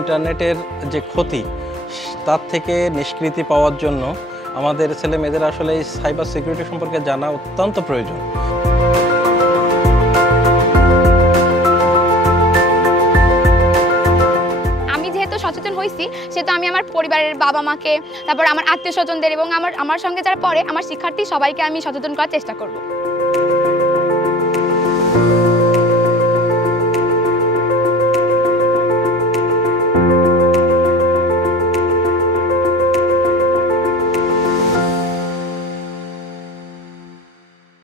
ইন্টারনেটের যে ক্ষতি তার থেকে নিষ্কৃতি পাওয়ার জন্য আমাদের ছেলে মেয়েদের আসলে এই সাইবার সিকিউরিটি সম্পর্কে জানা অত্যন্ত প্রয়োজন। আমি যেহেতু সচেতন হয়েছি সেহেতু আমি আমার পরিবারের বাবা মাকে, তারপর আমার আত্মীয় স্বজনদের এবং আমার সঙ্গে যারা পড়ে আমার শিক্ষার্থী সবাইকে আমি সচেতন করার চেষ্টা করব।